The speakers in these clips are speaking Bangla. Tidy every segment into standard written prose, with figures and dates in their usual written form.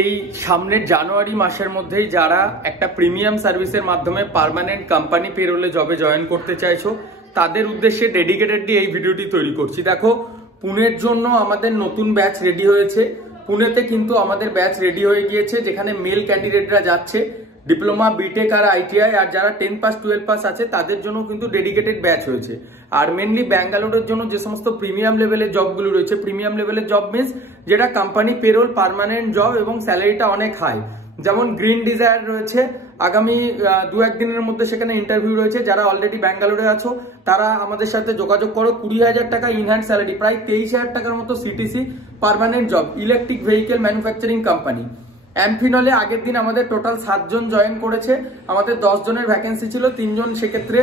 এই সামনের জানুয়ারি মাসের মধ্যেই যারা একটা প্রিমিয়াম সার্ভিসের মাধ্যমে পার্মানেন্ট কোম্পানি পেরোলে জবে জয়েন করতে চাইছো তাদের উদ্দেশ্যে ডেডিকেটেডলি এই ভিডিওটি তৈরি করছি। দেখো, পুনের জন্য আমাদের নতুন ব্যাচ রেডি হয়েছে। পুনেতে কিন্তু আমাদের ব্যাচ রেডি হয়ে গিয়েছে, যেখানে মেল ক্যান্ডিডেটরা যাচ্ছে। ডিপ্লোমা, বিটেক আর আইটিআই আর যারা 10 পাস 12 পাস আছে তাদের জন্য কিন্তু ডেডিকেটেড ব্যাচ হয়েছে। আর মেনলি ব্যাঙ্গালোরের জন্য যে সমস্ত প্রিমিয়াম লেভেলের জবগুলো রয়েছে, প্রিমিয়াম লেভেলের জব মিনস যেটা কোম্পানি পেরোল, পার্মানেন্ট জব এবং স্যালারিটা অনেক হাই, যেমন গ্রিন ডিজায়ার রয়েছে। আগামী 2-1 দিনের মধ্যে সেখানে ইন্টারভিউ রয়েছে। যারা অলরেডি ব্যাঙ্গালোরে আছো তারা আমাদের সাথে যোগাযোগ করো। 20,000 টাকা ইনহ্যান্ড স্যালারি, প্রায় 23,000 টাকার মতো CTC, permanent job, electric vehicle manufacturing company. অ্যাম্ফিনলে আগের দিন আমাদের টোটাল 7 জন জয়েন করেছে। আমাদের 10 জনের ভ্যাকেন্সি ছিল, 3 জন সেক্ষেত্রে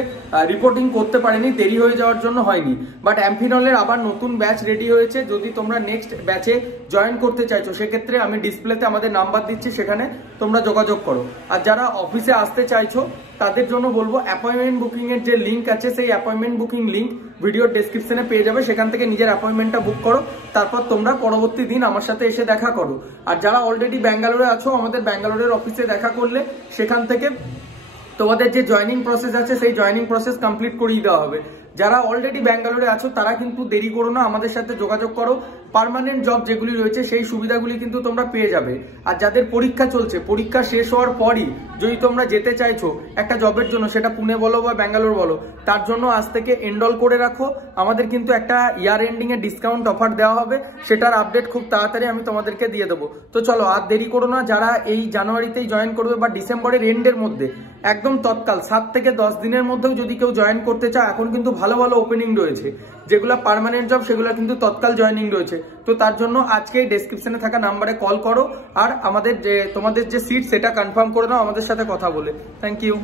রিপোর্টিং করতে পারেনি, দেরি হয়ে যাওয়ার জন্য হয়নি। বাট অ্যাম্ফিনলের আবার নতুন ব্যাচ রেডি হয়েছে। যদি তোমরা নেক্সট ব্যাচে জয়েন করতে চাইছো সেক্ষেত্রে আমি ডিসপ্লেতে আমাদের নাম্বার দিচ্ছি, সেখানে তোমরা যোগাযোগ করো। আর যারা অফিসে আসতে চাইছো তাদের জন্য বলবো, অ্যাপয়েন্টমেন্ট বুকিং এর যে লিঙ্ক আছে সেই অ্যাপয়েন্টমেন্ট বুকিং লিঙ্ক ভিডিওর ডেসক্রিপশনে পেয়ে যাবে। সেখান থেকে নিজের অ্যাপয়েন্টমেন্টটা বুক করো, তারপর তোমরা পরবর্তী দিন আমার সাথে এসে দেখা করো। আর যারা অলরেডি ব্যাঙ্গালোরে আছো, আমাদের ব্যাঙ্গালোরের অফিসে দেখা করলে সেখান থেকে তোমাদের যে জয়নিং প্রসেস আছে সেই জয়নিং প্রসেস কমপ্লিট করিয়ে দেওয়া হবে। যারা অলরেডি ব্যাঙ্গালোরে আছো তারা কিন্তু দেরি করো না, আমাদের সাথে যোগাযোগ করো। পার্মানেন্ট জব যেগুলি রয়েছে সেই সুবিধাগুলি কিন্তু তোমরা পেয়ে যাবে। আর যাদের পরীক্ষা চলছে, পরীক্ষা শেষ হওয়ার পরই যদি তোমরা যেতে চাইছো একটা জবের জন্য, সেটা পুনে বলো বা ব্যাঙ্গালোর বলো, তার জন্য আজ থেকে এনরোল করে রাখো। আমাদের কিন্তু একটা ইয়ার এন্ডিং এ ডিসকাউন্ট অফার দেওয়া হবে, সেটার আপডেট খুব তাড়াতাড়ি আমি তোমাদেরকে দিয়ে দেবো। তো চলো, আর দেরি করো না। যারা এই জানুয়ারিতেই জয়েন করবে বা ডিসেম্বরের এন্ডের মধ্যে, একদম তৎকাল 7 থেকে 10 দিনের মধ্যেও যদি কেউ জয়েন করতে চায়, এখন কিন্তু ভালো ভালো ওপেনিং রয়েছে। যেগুলো পার্মানেন্ট জব সেগুলো কিন্তু তৎকাল জয়েনিং রয়েছে। তো তার জন্য আজকে ডেসক্রিপশনে থাকা নাম্বারে কল করো আর আমাদের যে তোমাদের যে সিট সেটা কনফার্ম করে নাও আমাদের সাথে কথা বলে। Thank you.